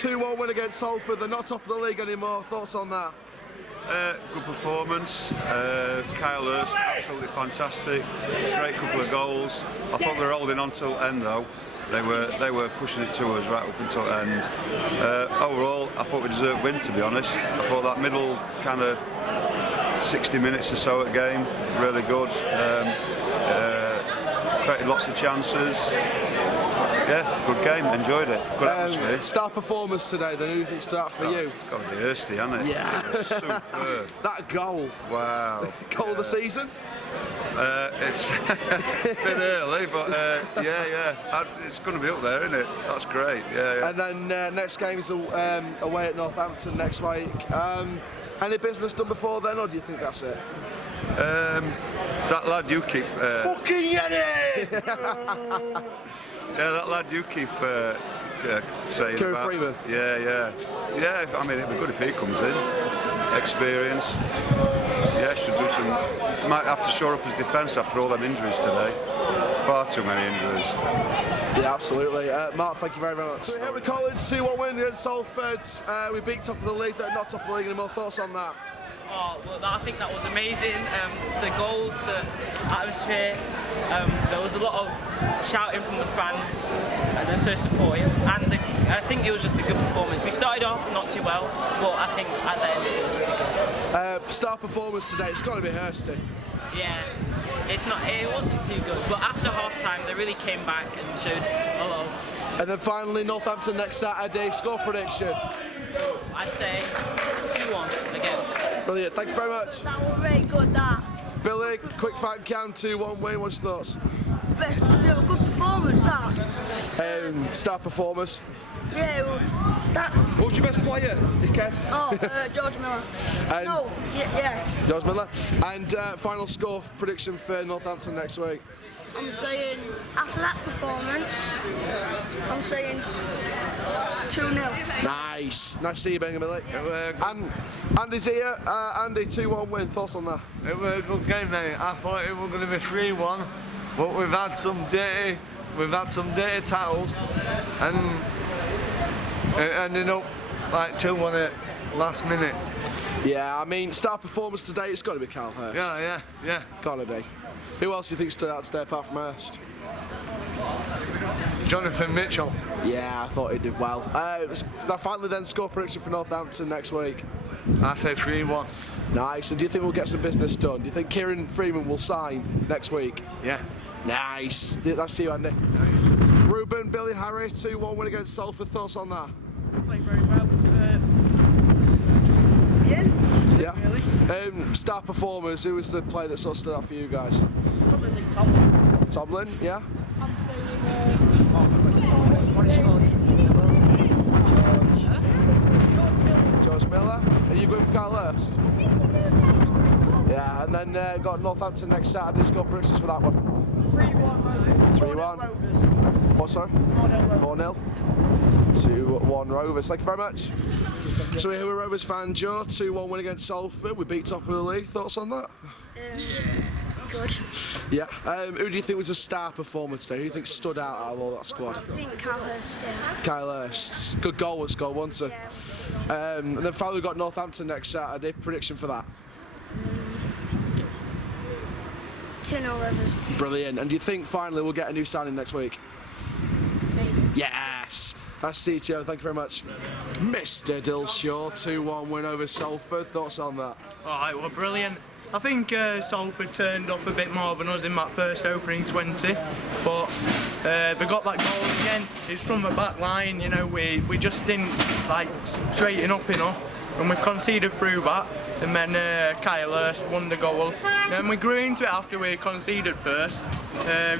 2-1 win against Salford. They're not top of the league anymore. Thoughts on that? Good performance. Kyle Hurst, absolutely fantastic. Great couple of goals. I thought they were holding on till end though. They were pushing it to us right up until end. Overall, I thought we deserved win, to be honest. I thought that middle kind of 60 minutes or so at game, really good. Created lots of chances. Yeah, good game, enjoyed it. Good atmosphere. Star performance today, then who do you think stood out for you? It's got to be Hursty, hasn't it? Yeah. It was superb. That goal. Wow. Goal of the season? It's a bit early, but yeah. It's going to be up there, isn't it? That's great, yeah. And then next game is away at Northampton next week. Any business done before then, or do you think that's it? That lad you keep... Fucking Yeti! Yeah, that lad you keep saying Kieran about. Freeman? Yeah. I mean, it'd be good if he comes in. Experienced. Yeah, should do some... Might have to shore up his defence after all them injuries today. Far too many injuries. Yeah, absolutely. Mark, thank you very much. So we're here with College, 2-1 win against Salford. We beat top of the league, they're not top of the league anymore. Thoughts on that? Oh, well, I think that was amazing. The goals, the atmosphere, there was a lot of shouting from the fans, and they're so supportive. And I think it was just a good performance. We started off not too well, but I think at the end it was really good. Star performance today, it's got to be Hursty. Yeah, it wasn't too good, but after half time they really came back and showed a lot of... And then finally, Northampton next Saturday, score prediction. I'd say 2-1 again. Brilliant, thank you very much. That was really good, that. Billy, quick Fancam, 2-1 win, what's your thoughts? Best, yeah, good performance, that. Star performers. Yeah, well, that. Who's your best player, dickhead? Oh, George Miller. No, yeah. George Miller. And final score prediction for Northampton next week? I'm saying, after that performance, I'm saying 2-0. Nice. Nice to see you, Benjamin Billy. And Andy's here. Andy, 2-1 win. Thoughts on that? It was a good game, mate. I thought it was going to be 3-1, but we've had some dirty tackles, and it ended up like 2-1 at last minute. Yeah, I mean, star performance today, it's got to be Kyle Hurst. Yeah. Got to be. Who else do you think stood out today apart from Hurst? Jonathan Mitchell. Yeah, I thought he did well. Finally then, score prediction for Northampton next week. I say 3-1. Nice. And do you think we'll get some business done? Do you think Kieran Freeman will sign next week? Yeah. Nice. That's you, Andy. Reuben, Billy, Harry, 2-1 win against Salford. Thoughts on that? Played very well. Yeah. Really. Star performers, who was the player that sort of stood out for you guys? Probably Tomlin. Tomlin, yeah. I'm saying, what he scored. George Miller. Are you going for Kyle Hurst? Yeah, and then got Northampton next Saturday. Score predictions for that one. 3-1 Rovers. 3-1. What, sorry? 4-0. 2-1 Rovers. Thank you very much. So we're here with Rovers fan Joe. 2-1 win against Salford. We beat top of the league. Thoughts on that? Good. Yeah. Who do you think was a star performer today? Who do you think stood out of all that squad? I think Kyle Hurst, yeah. Kyle Hurst. Good goal was scored, wasn't it? Yeah. And then finally we've got Northampton next Saturday. Prediction for that? 2-0 Rovers. Brilliant. And do you think finally we'll get a new signing next week? Maybe. Yes. That's CTO. Thank you very much. Mr. Dilshaw, 2-1 win over Salford. Thoughts on that? Alright, well, brilliant. I think Salford turned up a bit more than us in that first opening 20, but they got that goal again. It's from the back line, you know, we just didn't like straighten up enough, and we've conceded through that. And then Kyle Hurst won the goal. And we grew into it after we conceded first.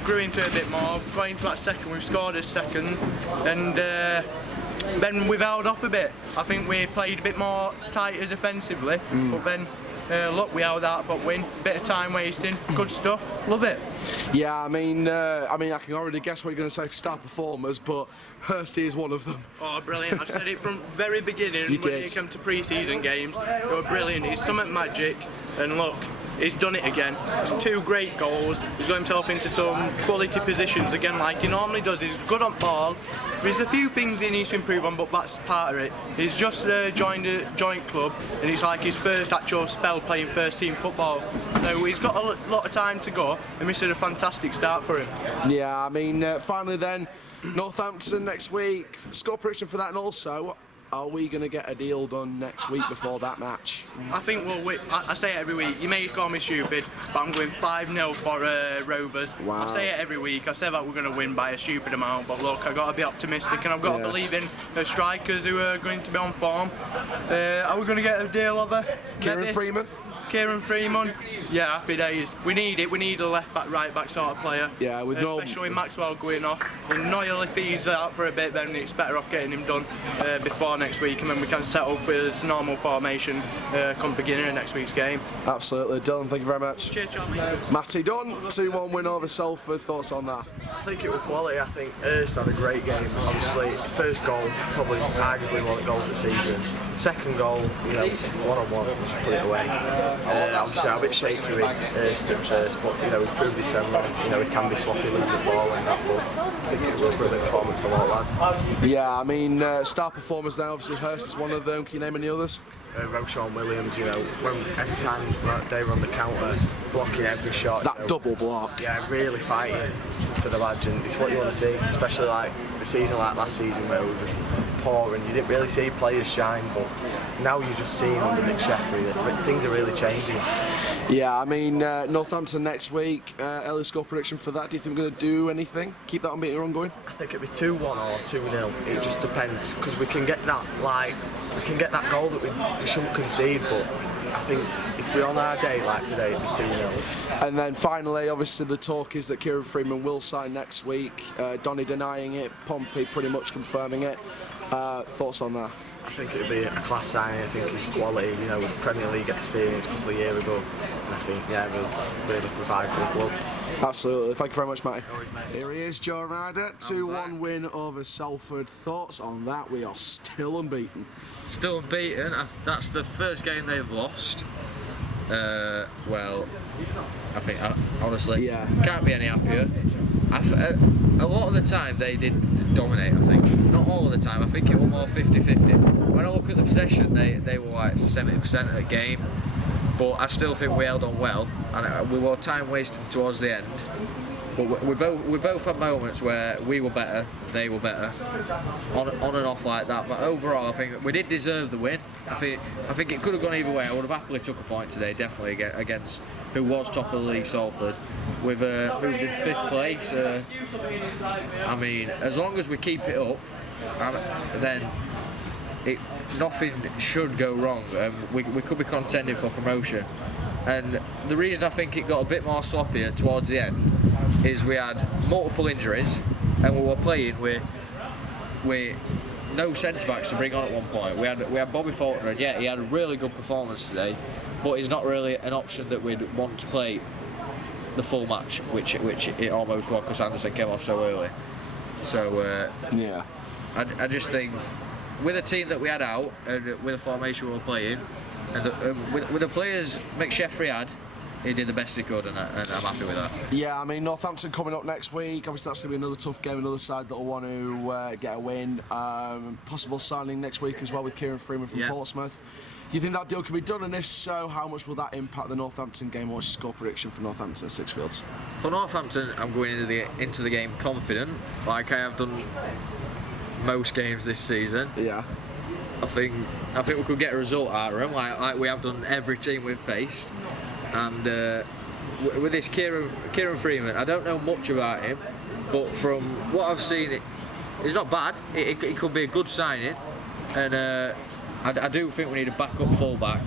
Grew into it a bit more. Got into that second, we've scored a second, and then we've held off a bit. I think we played a bit more tighter defensively, but then. Look, we held out for a win. Bit of time wasting, good stuff. Love it. Yeah, I mean, I can already guess what you're going to say for star performers, but Hursty is one of them. Oh, brilliant! I've said it from very beginning. You when did. it came to pre-season games, they were brilliant. He's something magic, and look, he's done it again. It's 2 great goals. He's got himself into some quality positions again, like he normally does. He's good on ball. There's a few things he needs to improve on, but that's part of it. He's just joined a joint club, and it's like his first actual spell playing first team football. So he's got a lot of time to go, and this is a fantastic start for him. Yeah, I mean, finally then, Northampton next week. Score prediction for that, and also, are we going to get a deal done next week before that match? I think we'll win. I say it every week. You may call me stupid, but I'm going 5-0 for Rovers. Wow. I say it every week. I say that we're going to win by a stupid amount, but look, I've got to be optimistic, and I've got to believe in the strikers who are going to be on form. Are we going to get a deal over? Kieran Freeman? Kieran Freeman, yeah, happy days. We need it. We need a left back, right back sort of player. Yeah, with especially with Maxwell going off. And Noel, if he's out for a bit, then it's better off getting him done before next week, and then we can set up with his normal formation come beginning of next week's game. Absolutely, Dylan. Thank you very much. Cheers, Chall. Matty Dunn, 2-1 win over Salford. Thoughts on that? I think it was quality. I think Hurst had a great game. Obviously, first goal, probably arguably one of the goals of the season. Second goal, you know, one-on-one, just put it away. Obviously, I'm a bit shaky with Hurst at first, but you know, we've proved this round. You know, he can be sloppy losing the ball and that, but I think it was a brilliant performance from all lads. Yeah, I mean, star performers now. Obviously, Hurst is one of them. Can you name any others? Ro-Shaun Williams, you know, when every time they were on the counter, blocking every shot. That double block. Yeah, really fighting for the lads, and it's what you want to see, especially like a season like last season where we were just poor and you didn't really see players shine, but now you're just seeing under Mick Sheffrey that things are really changing. Yeah, I mean, Northampton next week, early score prediction for that. Do you think we're going to do anything? Keep that unbeaten run going? I think it'll be 2-1 or 2-0. It just depends, because we can get that, like, we can get that goal that we shouldn't concede, but I think if we're on our day like today, it'd be 2-0. And then finally, obviously, the talk is that Kieran Freeman will sign next week. Donny denying it, Pompey pretty much confirming it. Thoughts on that? I think it'd be a class signing. I think he's quality, you know, with Premier League experience a couple of years ago. And I think, yeah, we'll really provide for the club. Absolutely. Thank you very much, Matty. Here he is, Joe Ryder. 2-1 win over Salford. Thoughts on that? We are still unbeaten. Still unbeaten. That's the first game they've lost. Well, I think, honestly, can't be any happier. A lot of the time they did dominate, I think. Not all of the time, I think it was more 50-50. When I look at the possession, they were like 70% of the game. But I still think we held on well, and we were time wasting towards the end. But we both had moments where we were better, they were better, on and off like that. But overall, I think we did deserve the win. I think it could have gone either way. I would have happily took a point today, definitely against who was top of the league, Salford. We've moved in 5th place. I mean, as long as we keep it up, then nothing should go wrong. We could be contending for promotion. And the reason I think it got a bit more sloppier towards the end is we had multiple injuries, and we were playing with no centre-backs to bring on at one point. We had Bobby Faulkner, and yeah, he had a really good performance today, but he's not really an option that we'd want to play the full match, which it almost was because Anderson came off so early. So yeah, I just think with a team that we had out and with the formation we were playing, and with the players McSheffrey had, he did the best he could, and I'm happy with that. Yeah, I mean, Northampton coming up next week. Obviously, that's going to be another tough game, another side that will want to get a win. Possible signing next week as well with Kieran Freeman from Portsmouth. Do you think that deal can be done? And if so, how much will that impact the Northampton game? What's your score prediction for Northampton at Sixfields? For Northampton, I'm going into the game confident, like I have done most games this season. Yeah. I think we could get a result out of them, like we have done every team we've faced. And with this Kieran Freeman, I don't know much about him, but from what I've seen, it's not bad. It could be a good signing, and I do think we need a backup fullback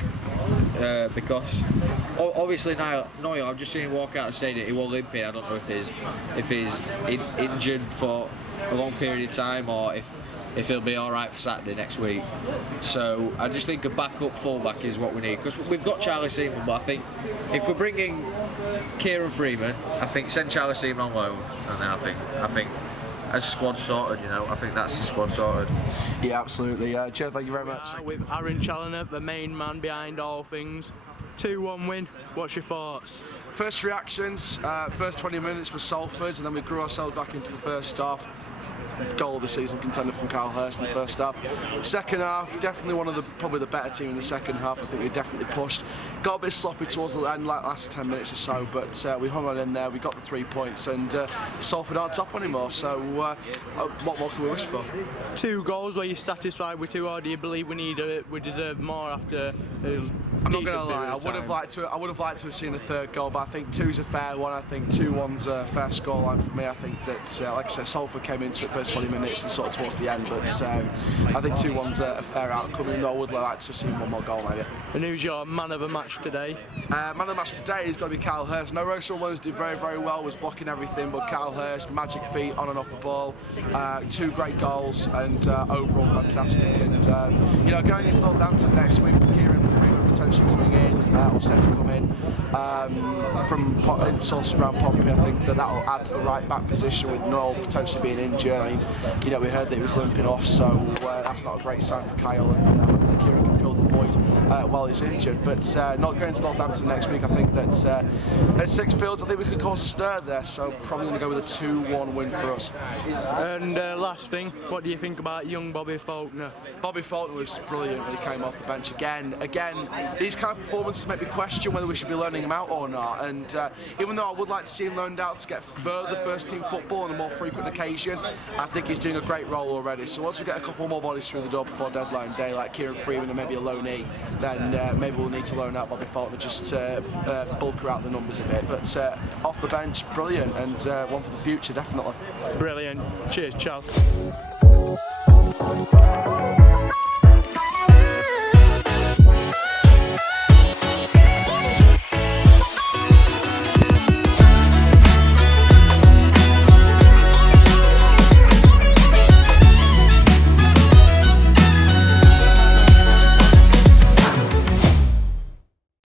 because obviously now Noel, I've just seen him walk out of the stadium. He was limping. I don't know if he's injured for a long period of time or if he'll be all right for Saturday next week. So I just think a backup fullback is what we need, because we've got Charlie Seaman, but I think if we're bringing Kieran Freeman, I think send Charlie Seaman on loan, and then I think as squad sorted, you know, I think that's the squad sorted. Yeah, absolutely. Joe, thank you very much. With Aaron Challoner, the main man behind all things. 2-1 win. what's your thoughts? First reactions, first 20 minutes was Salford's, and then we grew ourselves back into the first half. Goal of the season contender from Hurst in the first half. Second half, definitely one of probably the better team in the second half. I think we definitely pushed. Got a bit sloppy towards the end, like last 10 minutes or so, but we hung on in there. We got the 3 points, and Salford aren't top anymore. So what more can we wish for? 2 goals. Are you satisfied with 2, or do you believe we deserve more after? I'm not going to lie. I would have liked to have seen a 3rd goal, but I think 2's a fair one. I think 2-1's a fair scoreline for me. I think that, like I said, Salford came into it first 20 minutes and sort of towards the end, but I think 2-1's a fair outcome. Even though I would like to have seen 1 more goal maybe. And who's your man of the match today? Man of the match today is going to be Hurst. No, Ro-Shaun did very, very well, was blocking everything, but Hurst, magic feet on and off the ball, 2 great goals, and overall fantastic. And you know, going into Northampton next week with Kieran potentially coming in, or set to come in from sources around Pompey, I think that'll add to the right back position with Noel potentially being injured. I mean, you know, we heard that he was limping off, so that's not a great sign for Kyle, and I don't think Kieran can fill the void while he's injured. But not going to Northampton next week, I think that at 6 Fields, I think we could cause a stir there, so probably going to go with a 2-1 win for us. And last thing, what do you think about young Bobby Faulkner? Bobby Faulkner was brilliant when he came off the bench again. These kind of performances make me question whether we should be loaning him out or not, and even though I would like to see him loaned out to get further first team football on a more frequent occasion, I think he's doing a great role already. So once we get a couple more bodies through the door before deadline day, like Kieran Freeman and maybe a loanee, then maybe we'll need to loan out Bobby Faulkner just to bulk out the numbers a bit. But off the bench, brilliant, and one for the future, definitely. Brilliant. Cheers, Chall.